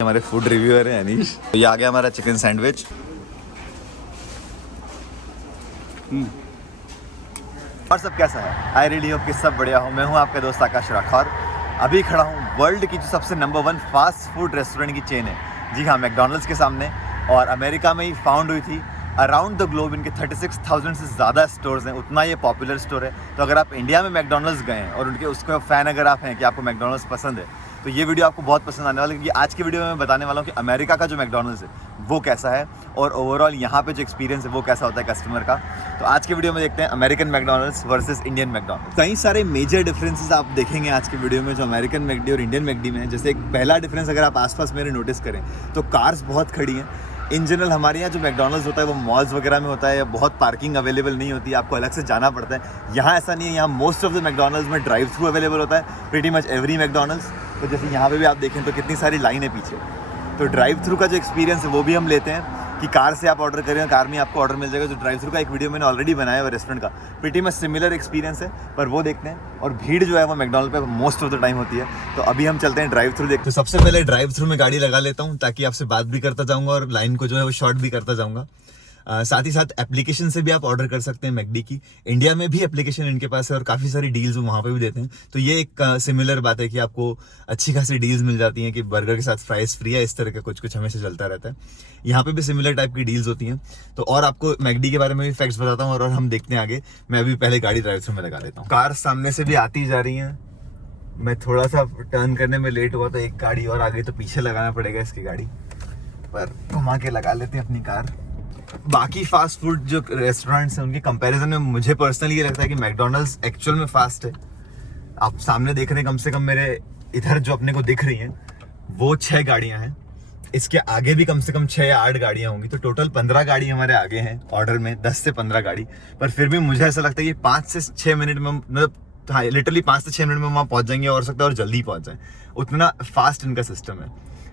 हमारे food reviewer हैं अनीश। तो ये आ गया हमारा चिकन सैंडविच। और सब कैसा है? आई रियली होप कि सब बढ़िया हो। मैं हूं आपका दोस्त आकाश राठौर। अभी खड़ा हूं वर्ल्ड की जो सबसे नंबर 1 फास्ट फूड रेस्टोरेंट की चेन है, जी हाँ, मैकडॉनल्ड्स के सामने। और अमेरिका में ही फाउंड हुई थी। अराउंड द ग्लोब इनके 36,000 से ज़्यादा स्टोर्स हैं, उतना ये पॉपुलर स्टोर है। तो अगर आप इंडिया में मैकडॉनल्ड्स गए हैं और उनके उसके फ़ैन अगर आप हैं कि आपको मैकडॉनल्ड्स पसंद है, तो ये वीडियो आपको बहुत पसंद आने वाला है। क्योंकि आज की वीडियो में मैं बताने वाला हूँ कि अमेरिका का जो मैकडॉनल्ड्स है वो कैसा है और ओवरऑल यहाँ पे जो एक्सपीरियंस है वो कैसा होता है कस्टमर का। तो आज की वीडियो में देखते हैं American McDonald's versus Indian McDonald's. कई सारे मेजर डिफरेंसेस आप देखेंगे आज की वीडियो में जो अमेरिकन मैकडी और इंडियन मैकडी में है। जैसे एक पहला डिफरेंस अगर आप आसपास मेरे नोटिस करें तो कार्स बहुत खड़ी हैं। इन जनरल हमारे यहाँ जो मैकडॉनल्ड्स होता है वो मॉल्स वगैरह में होता है, या बहुत पार्किंग अवेलेबल नहीं होती है, आपको अलग से जाना पड़ता है। यहाँ ऐसा नहीं है, यहाँ मोस्ट ऑफ द मैकडॉनल्ड्स में ड्राइव थ्रू अवेलेबल होता है, प्रीटी मच एवरी मैकडॉनल्ड्स। तो जैसे यहाँ पे भी आप देखें तो कितनी सारी लाइन है पीछे। तो ड्राइव थ्रू का जो एक्सपीरियंस है वो भी हम लेते हैं कि कार से आप ऑर्डर करें, कार में आपको ऑर्डर मिल जाएगा। जो ड्राइव थ्रू का एक वीडियो मैंने ऑलरेडी बनाया है रेस्टोरेंट का, प्रीटी मच सिमिलर एक्सपीरियंस है, पर वो देखते हैं। और भीड़ जो है वो मैकडॉनल्ड पे मोस्ट ऑफ द टाइम होती है। तो अभी हम चलते हैं ड्राइव थ्रू देखते हैं। तो सबसे पहले ड्राइव थ्रू में गाड़ी लगा लेता हूँ ताकि आपसे बात भी करता जाऊँगा और लाइन को जो है वो शॉर्ट भी करता जाऊँगा। साथ ही साथ एप्लीकेशन से भी आप ऑर्डर कर सकते हैं मैकडी की। इंडिया में भी एप्लीकेशन इनके पास है और काफ़ी सारी डील्स वहाँ पे भी देते हैं। तो ये एक सिमिलर बात है कि आपको अच्छी खासी डील्स मिल जाती हैं कि बर्गर के साथ फ्राइज फ्री है, इस तरह का कुछ कुछ हमेशा चलता रहता है। यहाँ पे भी सिमिलर टाइप की डील्स होती हैं। तो और आपको मैकडी के बारे में भी फैक्ट्स बताता हूँ और हम देखते हैं आगे। मैं अभी पहले गाड़ी ड्राइव थ्रू में लगा लेता हूँ। कार सामने से भी आती जा रही हैं। मैं थोड़ा सा टर्न करने में लेट हुआ तो एक गाड़ी और आ गई, तो पीछे लगाना पड़ेगा इसकी गाड़ी, पर घुमा के लगा लेते हैं अपनी कार। बाकी फास्ट फूड जो रेस्टोरेंट्स हैं उनके कंपैरिजन में मुझे पर्सनली ये लगता है कि मैकडॉनल्ड्स एक्चुअल में फास्ट है। आप सामने देख रहे हैं, कम से कम मेरे इधर जो अपने को दिख रही हैं वो 6 गाड़ियां हैं। इसके आगे भी कम से कम 6 या 8 गाड़ियां होंगी। तो टोटल 15 गाड़ी हमारे आगे हैं ऑर्डर में, 10 से 15 गाड़ी। पर फिर भी मुझे ऐसा लगता है कि 5 से 6 मिनट में, मतलब हाँ लिटरली 5 से 6 मिनट में वहाँ पहुँच जाएंगे, और सकता है और जल्दी पहुँच जाए, उतना फास्ट इनका सिस्टम है।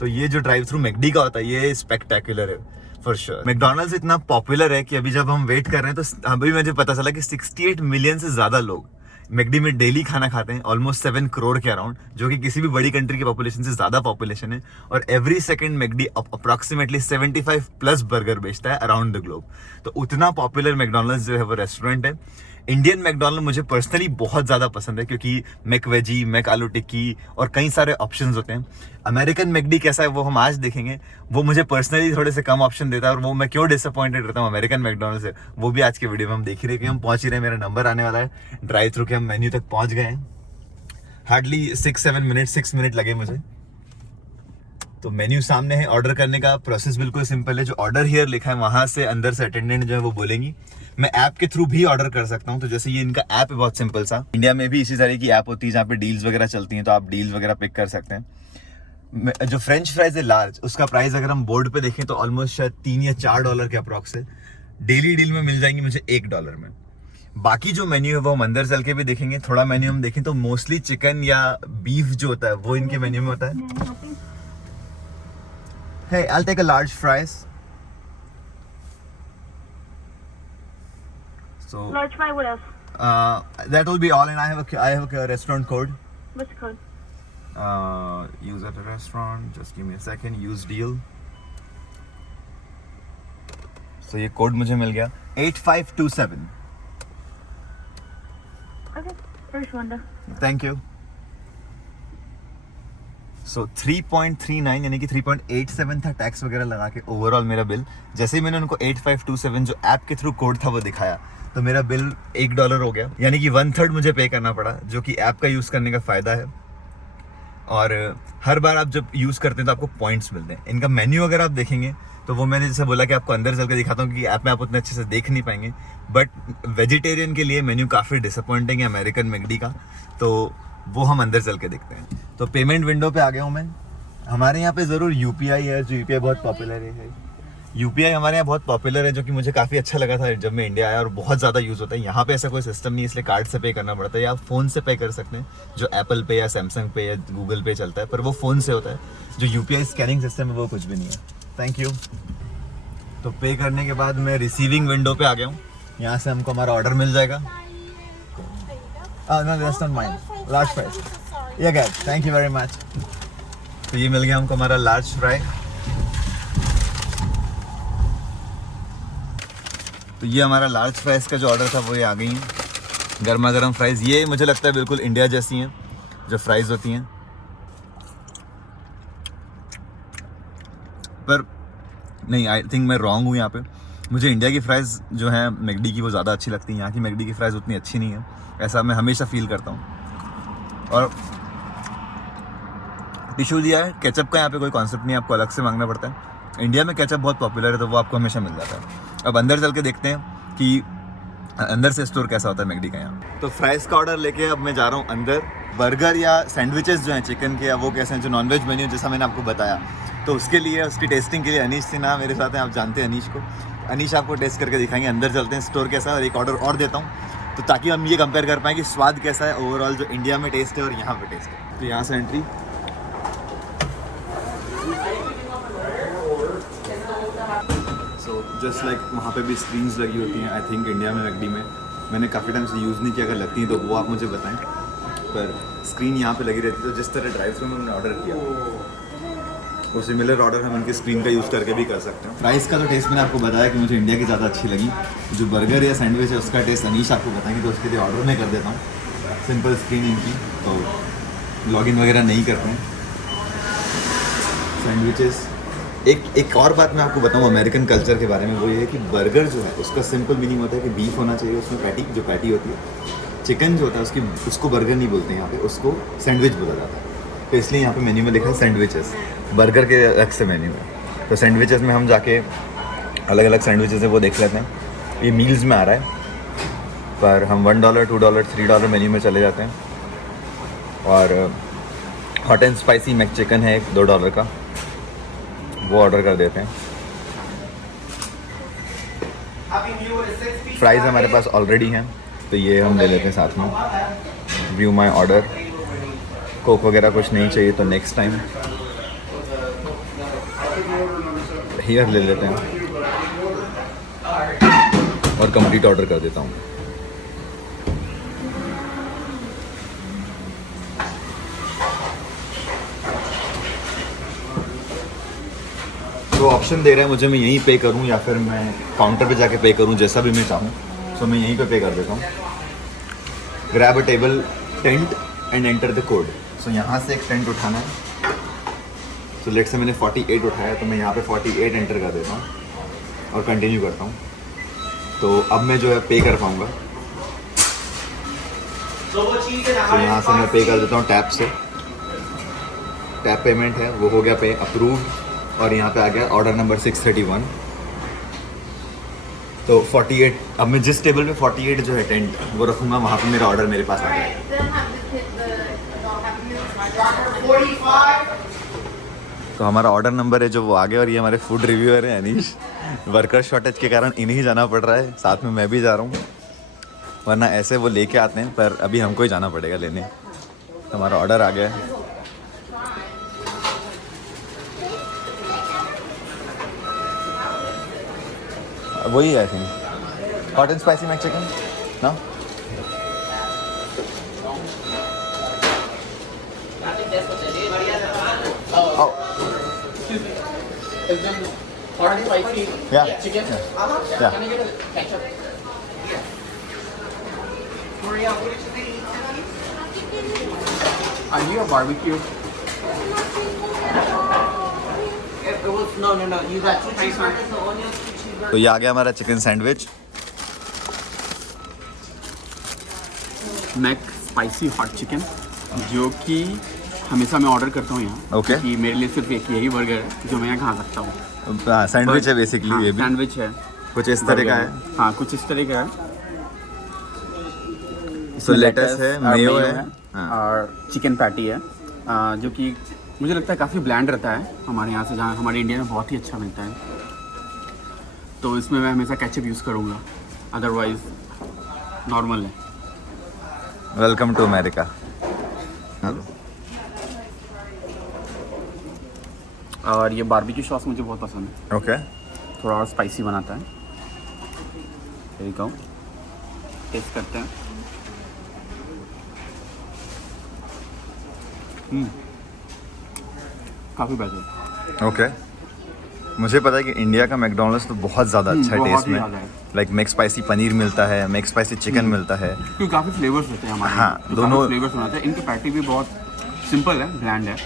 तो ये जो ड्राइव थ्रू मैकडी का होता है ये स्पेक्टेकुलर है फॉर श्योर। मैकडॉनल्ड्स इतना पॉपुलर है कि अभी जब हम वेट कर रहे हैं तो अभी मुझे पता चला कि 68 मिलियन से ज्यादा लोग मैकडी में डेली खाना खाते हैं, ऑलमोस्ट 7 करोड़ के अराउंड, जो कि किसी भी बड़ी कंट्री की पॉपुलेशन से ज्यादा पॉपुलेशन है। और every second McD approximately 75 plus burger बेचता है अराउंड द ग्लोब। तो उतना पॉपुलर मैकडॉनल्ड्स जो है वो रेस्टोरेंट है। इंडियन मैकडॉनल्ड मुझे पर्सनली बहुत ज़्यादा पसंद है क्योंकि मैक वेजी, मैक आलू टिक्की और कई सारे ऑप्शंस होते हैं। अमेरिकन मैकडी कैसा है वो हम आज देखेंगे। वो मुझे पर्सनली थोड़े से कम ऑप्शन देता है और वो मैं क्यों डिसअपॉइंटेड रहता हूँ अमेरिकन मैकडॉनल्ड से, वो भी आज के वीडियो में हम देख ही रहे हैं। कि हम पहुँच ही रहे हैं, मेरा नंबर आने वाला है। ड्राइव थ्रू के हम मेन्यू तक पहुँच गए हैं। हार्डली 6 मिनट लगे मुझे। तो मेन्यू सामने है। ऑर्डर करने का प्रोसेस बिल्कुल सिंपल है। जो ऑर्डर हियर लिखा है वहां से अंदर से अटेंडेंट जो है वो बोलेंगी। मैं ऐप के थ्रू भी ऑर्डर कर सकता हूं। तो जैसे ये इनका ऐप है बहुत सिंपल सा। इंडिया में भी इसी तरह की ऐप होती है जहाँ पे डील्स वगैरह चलती हैं, तो आप डील्स वगैरह पिक कर सकते हैं। जो फ्रेंच फ्राइज है लार्ज, उसका प्राइस अगर हम बोर्ड पे देखें तो ऑलमोस्ट शायद $3 या $4 के अप्रॉक्स है। डेली डील में मिल जाएंगी मुझे $1 में। बाकी जो मेन्यू है वो हम अंदर चल के भी देखेंगे। थोड़ा मेन्यू हम देखें तो मोस्टली चिकन या बीफ जो होता है वो इनके मेन्यू में होता है। Hey, I'll take a large fries. So Large fry, what else? That will be all, and I have a restaurant code. What's the code? Use at a restaurant. Just give me a second. Use deal. So ये code मुझे मिल गया 8527. Okay, first one. Thank you. So 3.39 यानी कि 3.87 था tax वगैरह लगा के overall मेरा बिल। जैसे ही मैंने उनको 8527 जो ऐप के थ्रू कोड था वो दिखाया तो मेरा बिल $1 हो गया, यानी कि 1/3 मुझे पे करना पड़ा, जो कि ऐप का यूज़ करने का फ़ायदा है। और हर बार आप जब यूज़ करते हैं तो आपको पॉइंट्स मिलते हैं। इनका मेन्यू अगर आप देखेंगे तो वो मैंने जैसे बोला कि आपको अंदर चल के दिखाता हूँ क्योंकि ऐप में आप उतने अच्छे से देख नहीं पाएंगे। बट वेजिटेरियन के लिए मेन्यू काफ़ी डिसअपॉइंटिंग है अमेरिकन मैकडी का, तो वो हम अंदर चल के देखते हैं। तो पेमेंट विंडो पे आ गया हूँ मैं। हमारे यहाँ पे ज़रूर UPI है, जो UPI बहुत पॉपुलर है। UPI हमारे यहाँ बहुत पॉपुलर है, जो कि मुझे काफ़ी अच्छा लगा था जब मैं इंडिया आया, और बहुत ज़्यादा यूज़ होता है। यहाँ पे ऐसा कोई सिस्टम नहीं है, इसलिए कार्ड से पे करना पड़ता है, या आप फ़ोन से पे कर सकते हैं, जो एप्पल पे या सैमसंग पे या गूगल पे चलता है, पर वो फ़ोन से होता है। जो UPI स्कैनिंग सिस्टम है वो कुछ भी नहीं है। Thank you. तो पे करने के बाद मैं रिसीविंग विंडो पे आ गया हूँ। यहाँ से हमको हमारा ऑर्डर मिल जाएगा। No, that's not mine. Large fries. Yeah, guys. Thank you very much. तो ये मिल गया हमको हमारा लार्ज फ्राई। तो ये हमारा लार्ज फ्राइज़ का जो ऑर्डर था वो ये आ गई हैं, गर्मा गर्म फ्राइज़। ये मुझे लगता है बिल्कुल इंडिया जैसी हैं जो फ्राइज़ होती हैं, पर नहीं, आई थिंक मैं रॉन्ग हूँ यहाँ पे। मुझे इंडिया की फ़्राइज़ जो हैं मैकडी की वो ज़्यादा अच्छी लगती हैं, यहाँ की मैकडी की फ़्राइज़ उतनी अच्छी नहीं है, ऐसा मैं हमेशा फील करता हूँ। और टिश्यू दिया है, केचप का यहाँ पे कोई कॉन्सेप्ट नहीं है, आपको अलग से मांगना पड़ता है। इंडिया में केचप बहुत पॉपुलर है तो वो आपको हमेशा मिल जाता है। अब अंदर चल के देखते हैं कि अंदर से स्टोर कैसा होता है मैकडी का यहाँ। तो फ्राइज़ का ऑर्डर लेके अब मैं जा रहा हूँ अंदर। बर्गर या सैंडविचेस जो हैं चिकन के या वो कैसे हैं, जो नॉनवेज मेन्यू जैसा मैंने आपको बताया, तो उसके लिए उसकी टेस्टिंग के लिए अनीश सिन्हा मेरे साथ हैं। आप जानते हैं अनीश को। अनीश आपको टेस्ट करके दिखाएंगे। अंदर चलते हैं, स्टोर कैसा है, और एक ऑर्डर और देता हूँ तो ताकि हम ये कंपेयर कर पाएँ कि स्वाद कैसा है ओवरऑल, जो इंडिया में टेस्ट है और यहाँ पे टेस्ट है। तो यहाँ से एंट्री, सो जस्ट लाइक वहाँ पे भी स्क्रीन्स लगी होती हैं। आई थिंक इंडिया में मैकडी में मैंने काफ़ी टाइम से यूज़ नहीं किया, अगर लगती हैं तो वो आप मुझे बताएं, पर स्क्रीन यहाँ पे लगी रहती है। तो जिस तरह ड्राइव थ्रू में हमने ऑर्डर किया वो सिमिलर ऑर्डर हम उनकी स्क्रीन का यूज़ करके भी कर सकते हैं। राइस का तो टेस्ट मैंने आपको बताया कि मुझे इंडिया की ज़्यादा अच्छी लगी। जो बर्गर या सैंडविच है उसका टेस्ट अनीश आपको बताएंगे, तो उसके लिए ऑर्डर मैं कर देता हूँ। सिंपल स्क्रीन इनकी, तो लॉगिन वगैरह नहीं करते हैं। सैंडविचेस, एक और बात मैं आपको बताऊँ अमेरिकन कल्चर के बारे में, वो ये है कि बर्गर जो है उसका सिंपल मीनिंग होता है कि बीफ होना चाहिए उसमें, पैटी होती है। चिकन जो होता है उसको बर्गर नहीं बोलते हैं यहाँ पे, उसको सैंडविच बोला जाता है। तो इसलिए यहाँ पे मेन्यू में लिखा है सैंडविचेस, बर्गर के अलग से मेन्यू है। तो सैंडविचेस में हम जाके अलग अलग सैंडविचेस है वो देख लेते हैं। ये मील्स में आ रहा है, पर हम $1, $2, $3 मेन्यू में चले जाते हैं। और hot and spicy McChicken है एक $2 का, वो ऑर्डर कर देते हैं। फ्राइज़ हमारे पास ऑलरेडी हैं तो ये हम ले लेते हैं साथ में। व्यू माई ऑर्डर, कोक वगैरह कुछ नहीं चाहिए तो नेक्स्ट टाइम हियर ले लेते हैं और कंप्लीट ऑर्डर कर देता हूँ। तो ऑप्शन दे रहा है मुझे, मैं यहीं पे करूं या फिर मैं काउंटर पे जाके पे करूं, जैसा भी मैं चाहूं। सो मैं यहीं पे कर देता हूं। Grab a table tent and enter the code. So यहाँ से एक टेंट उठाना है। सो लेट से मैंने 48 उठाया तो मैं यहाँ पे 48 एंटर कर देता हूँ और कंटिन्यू करता हूँ। तो अब मैं जो है पे कर पाऊँगा। तो यहाँ से मैं पे कर देता हूँ टैप से। टैप पेमेंट है वो हो गया पे अप्रूव, और यहाँ पे आ गया ऑर्डर नंबर 631। तो 48, अब मैं जिस टेबल पे 48 जो है टेंट वो रखूँगा, वहाँ पे मेरा ऑर्डर मेरे पास आ गया। तो हमारा ऑर्डर नंबर है जो वो आ गया, और ये हमारे फूड रिव्यूअर हैं अनीश। वर्कर शॉर्टेज के कारण इन्हीं जाना पड़ रहा है, साथ में मैं भी जा रहा हूँ, वरना ऐसे वो लेके आते हैं, पर अभी हमको ही जाना पड़ेगा लेने। तो हमारा ऑर्डर आ गया है। वही I think hot and spicy McChicken ना। Oh. Is them hot and spicy Yeah. chicken? Yeah. Can I get a ketchup? Are you a barbecue? It was no. You got two cheeseburgers, the onions, two cheeseburgers. तो ये आ गया हमारा chicken sandwich. McSpicy hot chicken, जो कि हमेशा मैं order करता हूँ यहाँ। Okay. क्योंकि मेरे लिए सिर्फ एक यही बर्गर है जो मैं यहाँ खा सकता हूँ। सैंडविच है बेसिकली, ये भी सैंडविच है, कुछ इस तरह का है। हाँ, कुछ इस तरह का है। सो लेटस है, और मेयो mayo है, हाँ। और चिकन पैटी है, जो कि मुझे लगता है काफ़ी ब्लैंड रहता है हमारे यहाँ से, जहाँ हमारे इंडिया में बहुत ही अच्छा मिलता है। तो इसमें मैं हमेशा केचप यूज़ करूँगा, अदरवाइज नॉर्मल है। Welcome to America. और ये बारबेक्यू सॉस मुझे बहुत पसंद है, ओके, थोड़ा और स्पाइसी बनाता है। ठीक है, टेस्ट करते हैं। काफ़ी बेहतर। ओके मुझे पता है कि इंडिया का मैकडोनल्ड्स तो बहुत ज़्यादा अच्छा है बहुत टेस्ट ही में। ज़्यादा है। लाइक मैक स्पाइसी पनीर मिलता है, मैक स्पाइसी चिकन मिलता है। क्योंकि काफ़ी फ्लेवर्स होते हैं हमारे। हाँ, तो दोनों- फ्लेवर्स बनाते हैं। इनके पैटी भी बहुत सिंपल है, ब्लैंड है।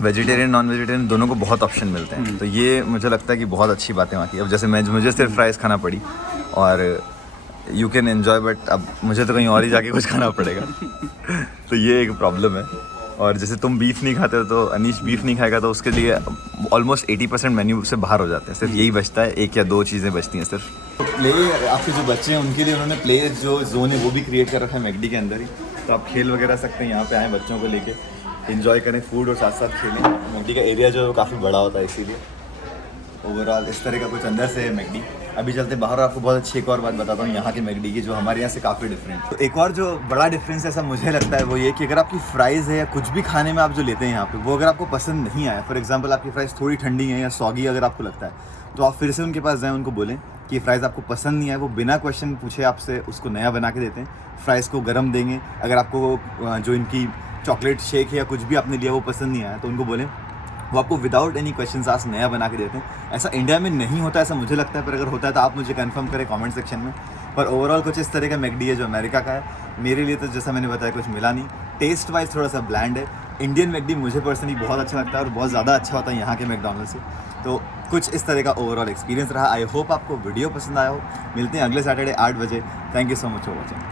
वेजिटेरियन नॉन वेजिटेरियन दोनों को बहुत ऑप्शन मिलते हैं, तो ये मुझे लगता है कि बहुत अच्छी बात है वहाँ की। अब जैसे मुझे सिर्फ फ्राइज़ खाना पड़ी और यू कैन एन्जॉय, बट अब मुझे तो कहीं और ही जाके कुछ खाना पड़ेगा तो ये एक प्रॉब्लम है। और जैसे तुम बीफ नहीं खाते हो तो अनीश बीफ नहीं खाएगा, तो उसके लिए ऑलमोस्ट 80% मेन्यू से बाहर हो जाते हैं। सिर्फ यही बचता है, 1 या 2 चीज़ें बचती हैं सिर्फ। तो प्ले आपके जो बच्चे हैं उनके लिए उन्होंने प्ले जो जोन है वो भी क्रिएट कर रखा है मैकडी के अंदर ही, तो आप खेल वगैरह सकते हैं। यहाँ पे आएँ बच्चों को लेके, इन्जॉय करें फूड और साथ साथ खेलें। मैकडी का एरिया जो है वो काफ़ी बड़ा होता है, इसीलिए ओवरऑल इस तरह का कुछ अंदर से है मैकडी। अभी चलते बाहर, आपको बहुत अच्छी एक और बात बताता हूँ यहाँ की मैकडी की, जो हमारे यहाँ से काफ़ी डिफरेंट। तो एक और जो बड़ा डिफरेंस ऐसा मुझे लगता है वो ये कि अगर आपकी फ्राइज़ है या कुछ भी खाने में आप जो लेते हैं यहाँ पे, वो अगर आपको पसंद नहीं आया, फॉर एग्जांपल आपकी फ्राइज़ थोड़ी ठंडी है या सॉगी अगर आपको लगता है, तो आप फिर से उनके पास जाएँ, उनको बोलें कि फ्राइज़ आपको पसंद नहीं आए, वो बिना क्वेश्चन पूछे आपसे उसको नया बना के देते हैं। फ्राइज़ को गर्म देंगे। अगर आपको जो इनकी चॉकलेट शेक है या कुछ भी आपने लिया वो पसंद नहीं आया, तो उनको बोलें, वो आपको विदाउट एनी क्वेश्चन आस्क नया बना के देते हैं। ऐसा इंडिया में नहीं होता, ऐसा मुझे लगता है, पर अगर होता है तो आप मुझे कंफर्म करें कमेंट सेक्शन में। पर ओवरऑल कुछ इस तरह का मैकडी है जो अमेरिका का है। मेरे लिए तो जैसा मैंने बताया कुछ मिला नहीं। टेस्ट वाइज थोड़ा सा ब्लैंड है। इंडियन मैकडी मुझे पर्सनली बहुत अच्छा लगता है और बहुत ज़्यादा अच्छा होता है यहाँ के मैकडोनल्ड से। तो कुछ इस तरह का ओवरऑल एक्सपीरियंस रहा। आई होप आपको वीडियो पसंद आया हो। मिलते हैं अगले सैटरडे 8 बजे। Thank you so much for watching.